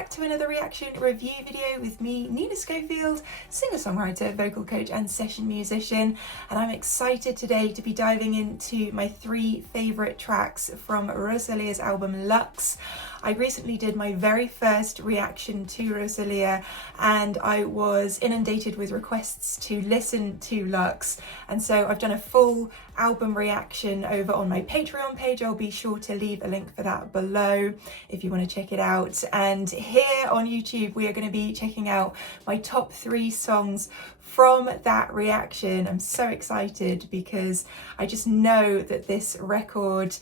back to another reaction review video with me, Nina Schofield, singer-songwriter, vocal coach and session musician, and I'm excited today to be diving into my 3 favourite tracks from Rosalia's album LUX. I recently did my very first reaction to Rosalia and I was inundated with requests to listen to LUX, and so I've done a full album reaction over on my Patreon page. I'll be sure to leave a link for that below if you want to check it out. And here on YouTube we are going to be checking out my top 3 songs from that reaction. I'm so excited because I just know that this record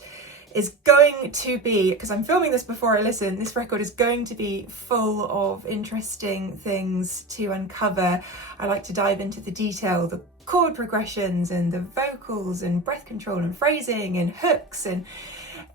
is going to be, because I'm filming this before I listen, this record is going to be full of interesting things to uncover. I like to dive into the detail, the chord progressions and the vocals and breath control and phrasing and hooks and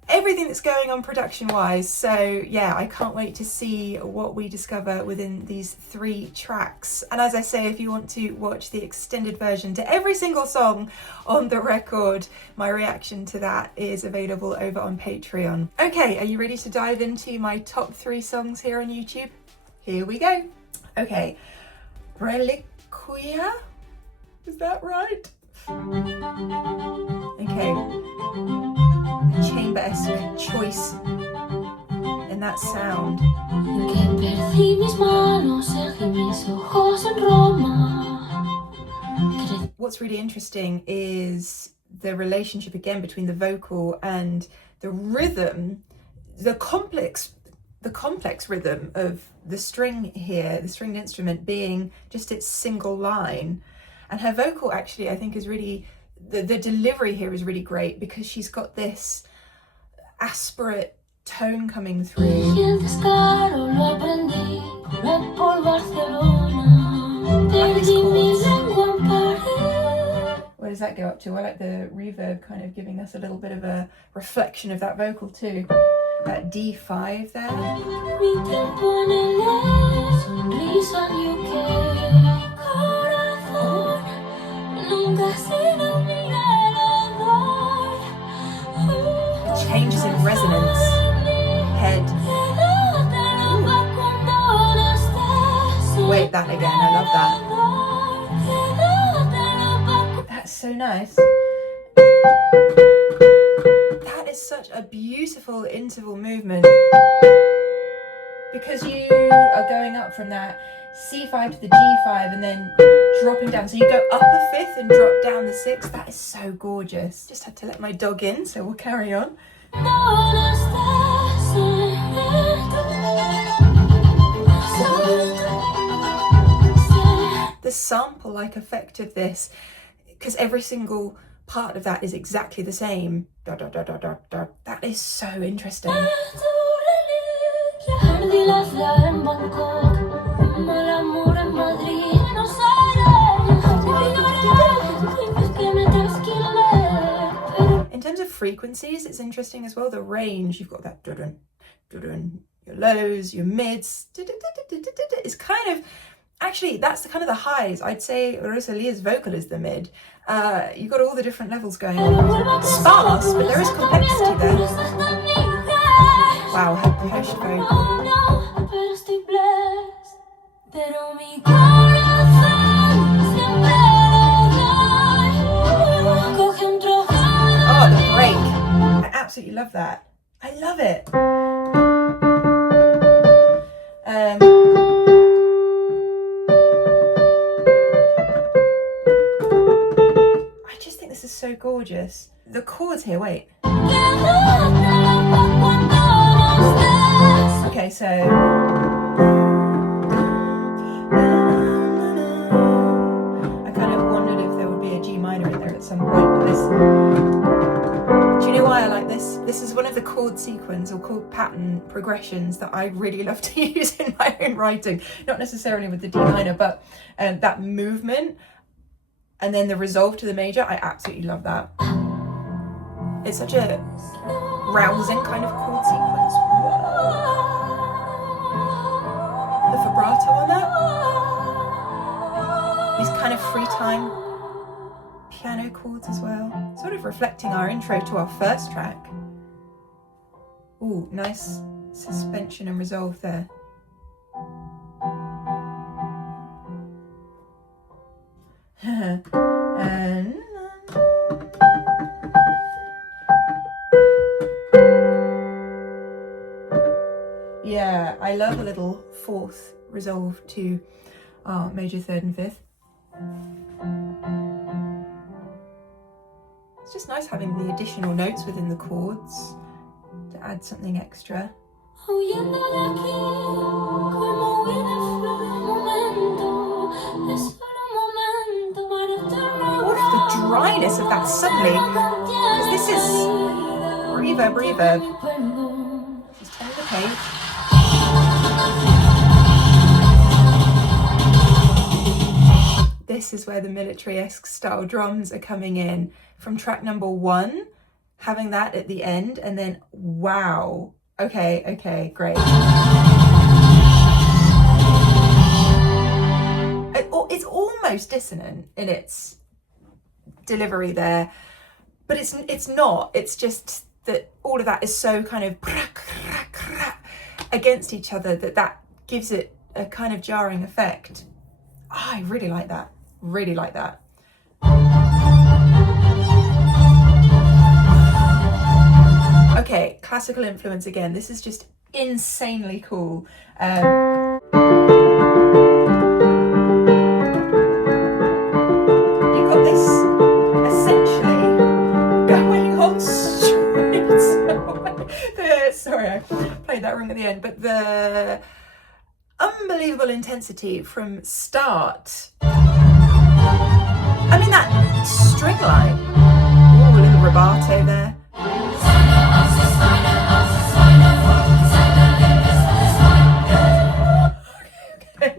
everything that's going on production wise. So yeah, I can't wait to see what we discover within these 3 tracks. And as I say, if you want to watch the extended version to every single song on the record, my reaction to that is available over on Patreon. Okay, are you ready to dive into my top 3 songs here on YouTube? Here we go. Okay, Reliquia, is that right? Okay, chamber-esque choice in that sound. What's really interesting is the relationship again between the vocal and the rhythm, the complex rhythm of the string here, the stringed instrument being just its single line. And her vocal actually, I think, is really, the delivery here is really great because she's got this aspirate tone coming through. Like these chords. Where does that go up to? I like the reverb kind of giving us a little bit of a reflection of that vocal too. That D5 there. Changes in resonance, head. Wait, that again, I love that. That's so nice. That is such a beautiful interval movement because you are going up from that C5 to the G5 and then dropping down. So you go up a 5th and drop down the 6th. That is so gorgeous. Just had to let my dog in, so we'll carry on. The sample-like effect of this, because every single part of that is exactly the same. Da, da, da, da, da, da. That is so interesting. In terms of frequencies, it's interesting as well. The range, you've got that dun, dun, your lows, your mids. It's kind of, actually, that's the kind of the highs. I'd say Rosalia's vocal is the mid. You've got all the different levels going on. Sparse, but there is complexity there. Wow, her post vocal. Oh, the break. I absolutely love that. I love it. I just think this is so gorgeous. The chords here, wait. Okay, so I kind of wondered if there would be a G minor in there at some point, but this, do you know why I like this? This is one of the chord sequence or chord pattern progressions that I really love to use in my own writing. Not necessarily with the D minor, but that movement and then the resolve to the major, I absolutely love that. It's such a rousing kind of chord sequence. The vibrato on that. These kind of free time piano chords as well. Sort of reflecting our intro to our first track. Ooh, nice suspension and resolve there. And yeah, I love a little fourth resolve to major third and fifth. It's just nice having the additional notes within the chords to add something extra. What if the dryness of that suddenly, because this is reverb. Just turning the page. This is where the military-esque style drums are coming in from track number 1, having that at the end, and then wow. Okay, great. It's almost dissonant in its delivery there, but it's not. It's just that all of that is so kind of against each other that gives it a kind of jarring effect. Oh, I really like that. Really like that. Okay, classical influence again. This is just insanely cool. You've got this essentially going on straight. Sorry, I played that wrong at the end, but the unbelievable intensity from start. I mean, that string line. Ooh, a little rubato there. Okay.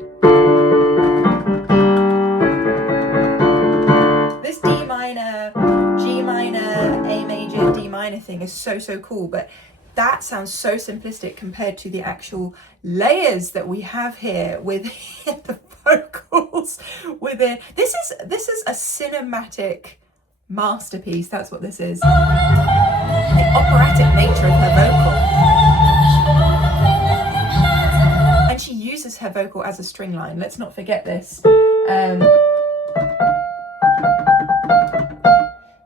This D minor, G minor, A major, D minor thing is so cool, but that sounds so simplistic compared to the actual layers that we have here within the vocals. Within this is a cinematic masterpiece. That's what this is. The operatic nature of her vocal, and she uses her vocal as a string line. Let's not forget this.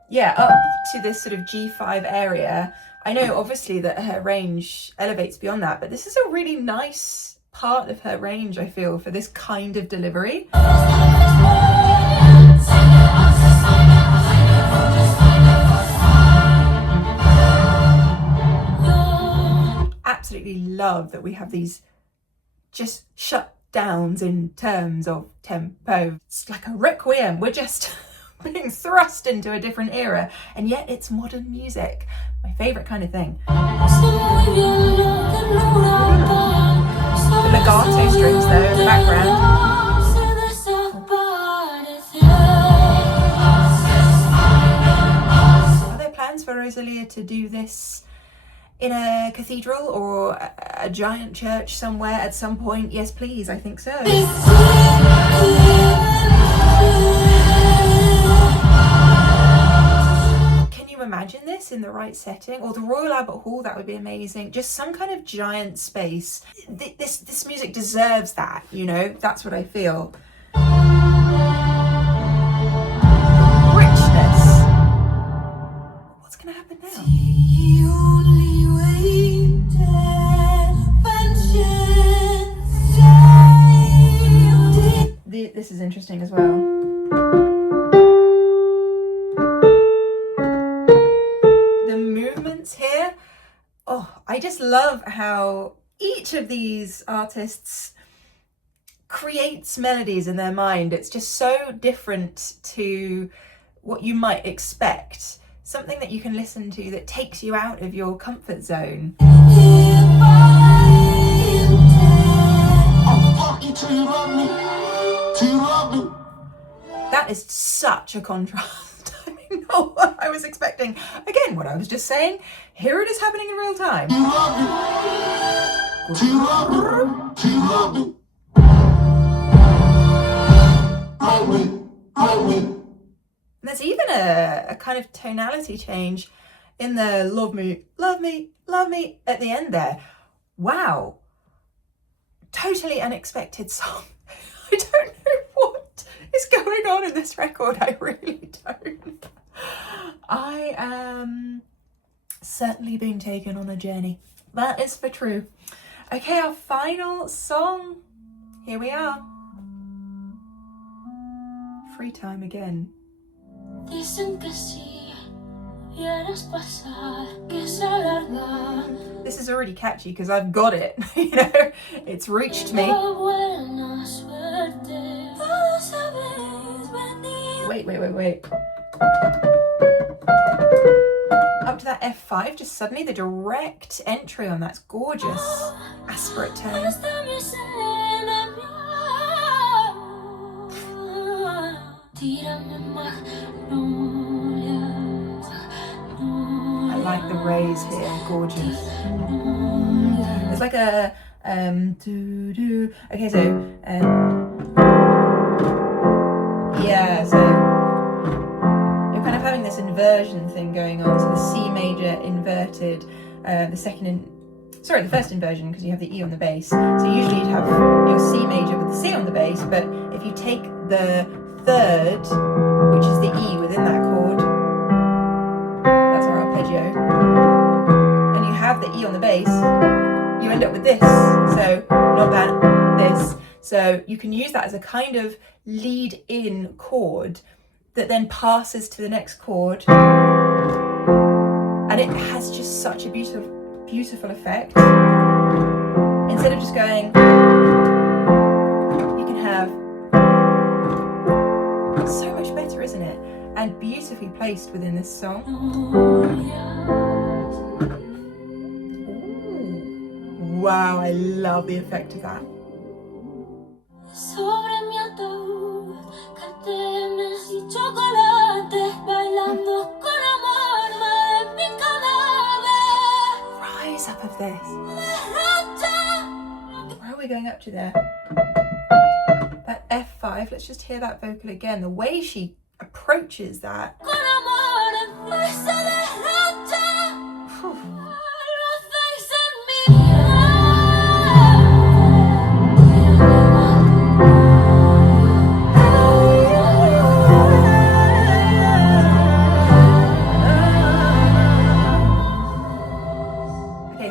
Yeah, up to this sort of G5 area. I know obviously that her range elevates beyond that, but this is a really nice part of her range, I feel, for this kind of delivery. Absolutely love that we have these just shut downs in terms of tempo. It's like a requiem. We're just being thrust into a different era, and yet it's modern music. My favourite kind of thing. The legato strings there in the background. Are there plans for Rosalia to do this in a cathedral or a giant church somewhere at some point? Yes, please, I think so. Imagine this in the right setting, or the Royal Albert Hall, that would be amazing. Just some kind of giant space. This music deserves that, you know. That's what I feel. Richness. What's gonna happen now? This is interesting as well. Here, oh, I just love how each of these artists creates melodies in their mind. It's just so different to what you might expect. Something that you can listen to that takes you out of your comfort zone. That is such a contrast. Not what I was expecting. Again, what I was just saying, here it is happening in real time. There's even a kind of tonality change in the love me, love me, love me at the end there. Wow. Totally unexpected song. I don't know what is going on in this record. I really don't. I am certainly being taken on a journey. That is for true. Okay, our final song. Here we are. Free time again. This is already catchy because I've got it. You know, it's reached me. Wait. Up to that F5, just suddenly the direct entry on that's gorgeous. Aspirate tone. I like the raise here, gorgeous. It's like a okay, so yeah, so you're kind of having this inversion thing going on. So the C major inverted, the first inversion, because you have the E on the bass. So usually you'd have your C major with the C on the bass, but if you take the third, which is the E within that chord, that's our arpeggio, and you have the E on the bass, you end up with this. So not that, this. So you can use that as a kind of lead-in chord that then passes to the next chord, and it has just such a beautiful effect. Instead of just going, you can have so much better, isn't it? And beautifully placed within this song. Ooh. Wow, I love the effect of that. Rise up of this. Where are we going up to there? That F5, let's just hear that vocal again. The way she approaches that.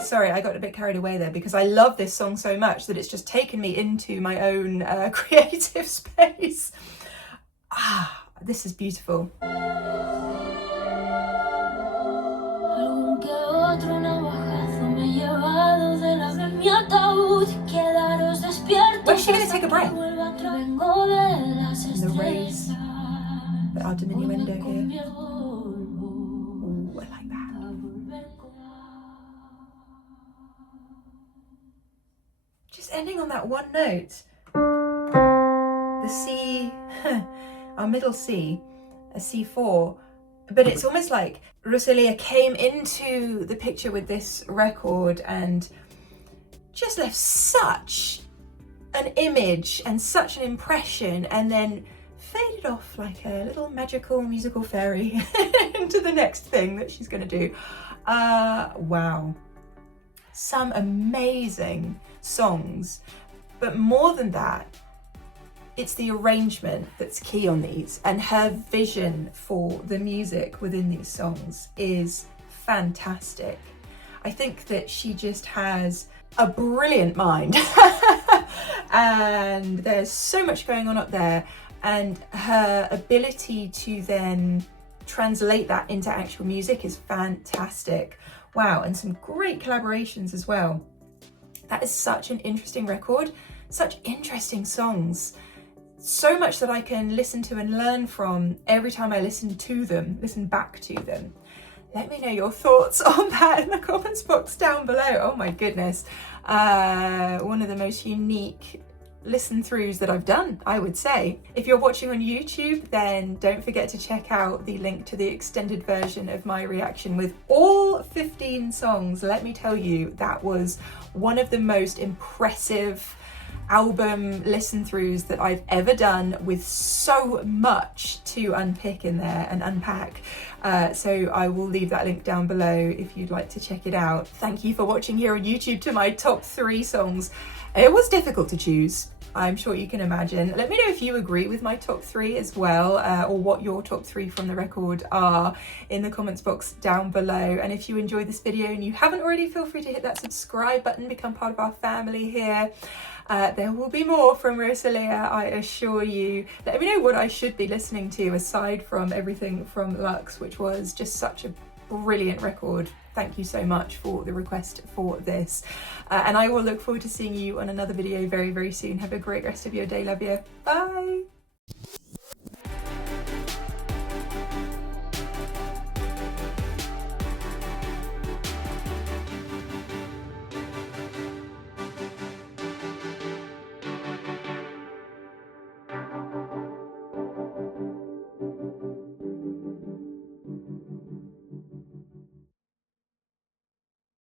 Sorry, I got a bit carried away there because I love this song so much that it's just taken me into my own creative space. This is beautiful. Where's she going to take a breath? And the raise, the our diminuendo here. Ooh, I like that. Just ending on that one note. The C, our middle C, a C4, but it's almost like Rosalia came into the picture with this record and just left such an image and such an impression, and then faded off like a little magical musical fairy into the next thing that she's going to do. Wow. Some amazing songs, but more than that, it's the arrangement that's key on these, and her vision for the music within these songs is fantastic. I think that she just has a brilliant mind and there's so much going on up there, and her ability to then translate that into actual music is fantastic. Wow, and some great collaborations as well. That is such an interesting record, such interesting songs. So much that I can listen to and learn from every time I listen back to them. Let me know your thoughts on that in the comments box down below. Oh my goodness. One of the most unique listen throughs that I've done, I would say. If you're watching on YouTube, then don't forget to check out the link to the extended version of my reaction with all 15 songs. Let me tell you, that was one of the most impressive album listen throughs that I've ever done, with so much to unpick in there and unpack. So I will leave that link down below if you'd like to check it out. Thank you for watching here on YouTube to my top 3 songs It was difficult to choose, I'm sure you can imagine. Let me know if you agree with my top 3 as well, or what your top 3 from the record are in the comments box down below. And if you enjoyed this video and you haven't already, feel free to hit that subscribe button, become part of our family here. There will be more from Rosalia, I assure you. Let me know what I should be listening to aside from everything from LUX, which was just such a brilliant record. Thank you so much for the request for this. And I will look forward to seeing you on another video very, very soon. Have a great rest of your day. Love you. Bye.